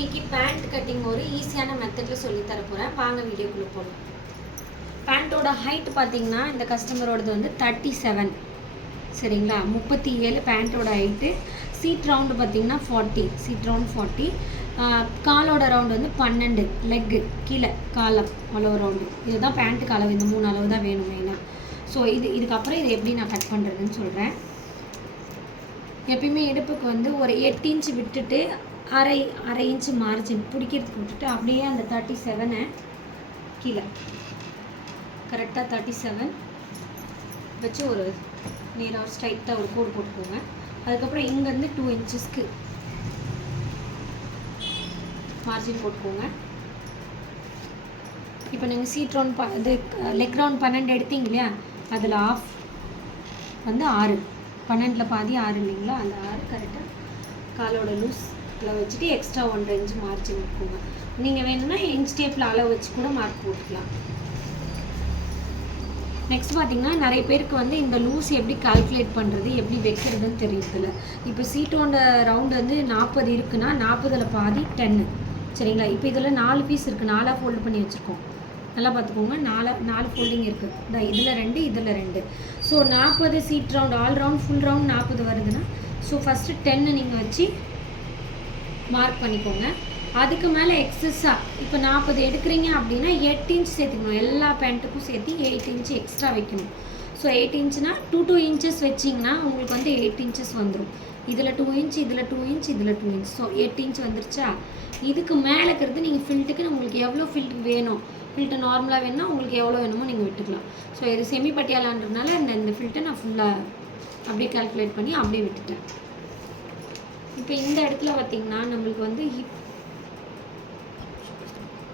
இன்னைக்கு pant cutting ஒரு ஈஸியான மெத்தடில் சொல்லி தர போகிறேன். வாங்க வீடியோக்குள்ளே போகலாம். பேண்ட்டோட ஹைட் பார்த்தீங்கன்னா இந்த கஸ்டமரோடது வந்து 37 சரிங்களா. 37 பேண்ட்டோட ஹைட்டு. சீட் ரவுண்டு பார்த்தீங்கன்னா 40, சீட் ரவுண்ட் 40. காலோட ரவுண்டு வந்து 12, லெக்கு கீழே காலம் அளவு ரவுண்டு. இதுதான் பேண்ட்டுக்கு அளவு. இந்த 3 அளவு தான் வேணும் மெயினாக. ஸோ இதுக்கப்புறம் இதை எப்படி நான் கட் பண்ணுறதுன்னு சொல்கிறேன். எப்பயுமே இடுப்புக்கு வந்து ஒரு 8 இன்ச் விட்டுட்டு அரை இன்ச்சு மார்ஜின் பிடிக்கிறதுக்கு விட்டுட்டு அப்படியே அந்த 37 கீழே கரெக்டாக 37 வச்சு ஒரு நேராக ஸ்ட்ரைட்டாக ஒரு கோடு போட்டுக்கோங்க. அதுக்கப்புறம் இங்கேருந்து 2 இன்ச்சஸ்க்கு மார்ஜின் போட்டுக்கோங்க. இப்போ நீங்கள் சீட் ரவுண்ட் இது லெக் ரவுண்ட் 12 எடுத்தீங்க இல்லையா, அதில் ஆஃப் வந்து 6, 12ல் பாதி 6 இல்லைங்களா, அந்த 6 கரெக்டாக காலோட லூஸ் அளவு வச்சுட்டு எக்ஸ்ட்ரா 1.5 இன்ச் மார்ஜின் விட்டுக்கோங்க. நீங்கள் வேணும்னா இன்ச் டேப்பில் அளவு வச்சு கூட மார்க் போட்டுக்கலாம். நெக்ஸ்ட் பார்த்தீங்கன்னா நிறைய பேருக்கு வந்து இந்த லூஸ் எப்படி கால்குலேட் பண்ணுறது, எப்படி வைக்கிறதுன்னு தெரியுதுல்ல. இப்போ சீட்டோட ரவுண்டு வந்து 40 இருக்குன்னா 40ல் பாதி 10 சரிங்களா. இப்போ இதில் 4 பீஸ் இருக்குது, 4 ஃபோல்டு பண்ணி வச்சுருக்கோம். நல்லா பார்த்துக்கோங்க, 4 ஃபோல்டிங் இருக்குது. இதில் 2, இதில் 2. So 40 seat round all round full round 40 வருதுன்னா ஸோ ஃபஸ்ட்டு 10 நீங்கள் வச்சு மார்க் பண்ணிக்கோங்க. அதுக்கு மேலே எக்ஸஸாக இப்போ 40 எடுக்கிறீங்க அப்படின்னா 8 இன்ச் சேர்த்துக்கணும். எல்லா பேண்ட்டுக்கும் சேர்த்து 8 இன்ச் எக்ஸ்ட்ரா வைக்கணும். ஸோ 8 இன்ச்னா 2 இன்ச்சஸ் வச்சிங்கன்னா உங்களுக்கு வந்து 8 இன்ச்சஸ் வந்துடும். இதில் 2 இன்ச், இதில் 2 இன்ச், இதில் 2 இன்ச். ஸோ 8 இன்ச் வந்துருச்சா. இதுக்கு மேலே இருக்கிறது நீங்கள் ஃபில்ட்டுக்கு உங்களுக்கு எவ்வளோ ஃபில்ட்டு வேணும், ஃபில்ட்டு நார்மலாக வேணும்னா உங்களுக்கு எவ்வளோ வேணுமோ நீங்கள் விட்டுக்கலாம். ஸோ இது செமி பட்டியாலான்றதுனால இந்த ஃபில்ட்டை நான் ஃபுல்லாக அப்படியே கால்குலேட் பண்ணி அப்படியே விட்டுட்டேன். இப்போ இந்த இடத்துல பார்த்தீங்கன்னா நம்மளுக்கு வந்து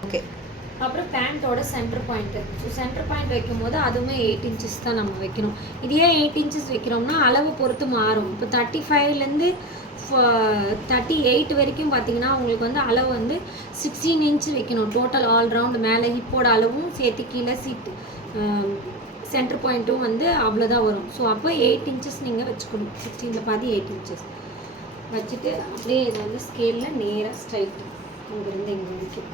ஓகே. அப்புறம் பேண்ட்டோட centre point. So centre point வைக்கும் போது அதுவுமே 8 இன்ச்சஸ் தான் நம்ம வைக்கணும். இது ஏன் 8 இன்ச்சஸ் வைக்கிறோம்னா அளவு பொறுத்து மாறும். இப்போ 35லேருந்து 38 வரைக்கும் பார்த்தீங்கன்னா உங்களுக்கு வந்து அளவு வந்து 16 இன்ச் வைக்கணும். டோட்டல் ஆல் ரவுண்டு மேலே ஹிப்போட அளவும் சேர்த்து கீழே சீட்டு சென்டர் பாயிண்ட்டும் வந்து அவ்வளோதான் வரும். ஸோ அப்போ 8 இன்ச்சஸ் நீங்கள் வச்சுக்கணும். 16ல் பாதி 8 இன்ச்சஸ் வச்சுட்டு அப்படியே இதை வந்து ஸ்கேலில் நேராக ஸ்ட்ரைட் இங்கேருந்து இங்கே வரைக்கும்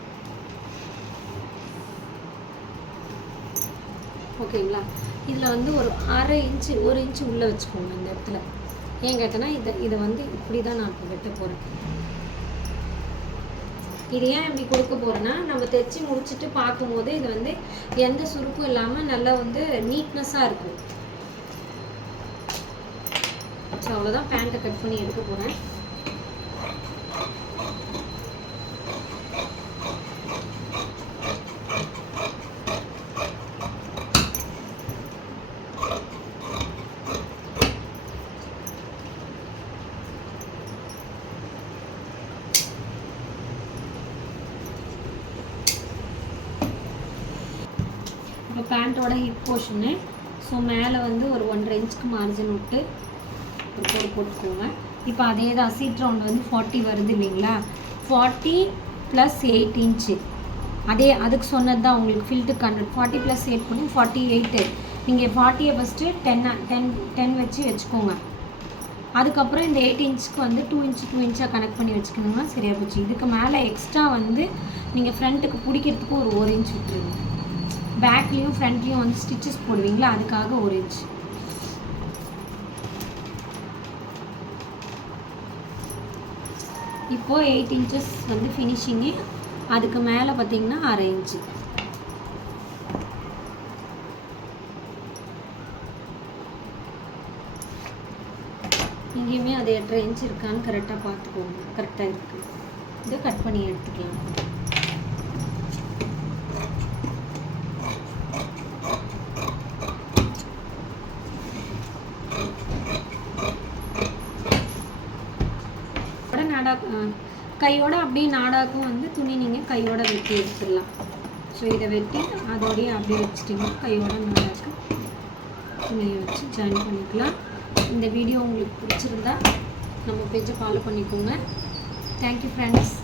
ஓகேங்களா. இதில் வந்து ஒரு 1/2 இன்ச்சு 1 இன்ச்சு உள்ளே வச்சுக்கோங்க இந்த இடத்துல. ஏன் கேட்டேன்னா இதை வந்து இப்படி தான் நான் இப்போ வெட்ட போகிறேன். இது ஏன் இப்படி கொடுக்க போகிறேன்னா நம்ம தைச்சி முடிச்சுட்டு பார்க்கும்போது இது வந்து எந்த சுருக்கும் இல்லாமல் நல்லா வந்து நீட்னஸாக இருக்கும். ஸோ அவ்வளோதான், பேண்ட்டை கட் பண்ணி எடுக்க போகிறேன். இப்போ பேண்ட்டோட ஹிப் போர்ஷனு. ஸோ மேலே வந்து ஒரு 1.5 இன்ச்சுக்கு மார்ஜின் விட்டு ஒரு கோடு போட்டுக்கோங்க. இப்போ அதே தான் சீட் ரவுண்ட் வந்து 40 வருது இல்லைங்களா. 40 + 8 இன்ச்சு அதே அதுக்கு சொன்னது தான் உங்களுக்கு ஃபில்ட்டு 40 + 8 பண்ணி 48. நீங்கள் 40யை ஃபஸ்ட்டு 10 வச்சுக்கோங்க. அதுக்கப்புறம் இந்த 8 இன்ச்சுக்கு வந்து 2 இன்ச்சாக கனெக்ட் பண்ணி வச்சுக்கணுங்கன்னா சரியாக போச்சு. இதுக்கு மேலே எக்ஸ்ட்ரா வந்து நீங்கள் ஃப்ரண்ட்டுக்கு பிடிக்கிறதுக்கு ஒரு 1 இன்ச் விட்டுருங்க. பேக்லேயும் ஃப்ரண்ட்லேயும் வந்து ஸ்டிச்சஸ் போடுவீங்களா, அதுக்காக 1 இன்ச். இப்போது 8 இன்ச்சஸ் வந்து ஃபினிஷிங்கு. அதுக்கு மேலே பார்த்தீங்கன்னா 1/2 இன்ச்சு. இங்கேயுமே அது 8.5 இன்ச் இருக்கான்னு கரெக்டாக பார்த்துக்கோங்க. கரெக்டாக இருக்குது. இதை கட் பண்ணி எடுத்துக்கலாம். கையோட அப்படியே நாடாக்கும் வந்து துணி நீங்கள் கையோட வெட்டி எடுத்துடலாம். ஸோ இதை வெட்டி அதோடையே அப்படியே வச்சுட்டிங்கன்னா கையோட நாடாக்கு துணியை வச்சு ஜாயின் பண்ணிக்கலாம். இந்த வீடியோ உங்களுக்கு பிடிச்சிருந்தா நம்ம பேஜை ஃபாலோ பண்ணிக்கோங்க. Thank you friends.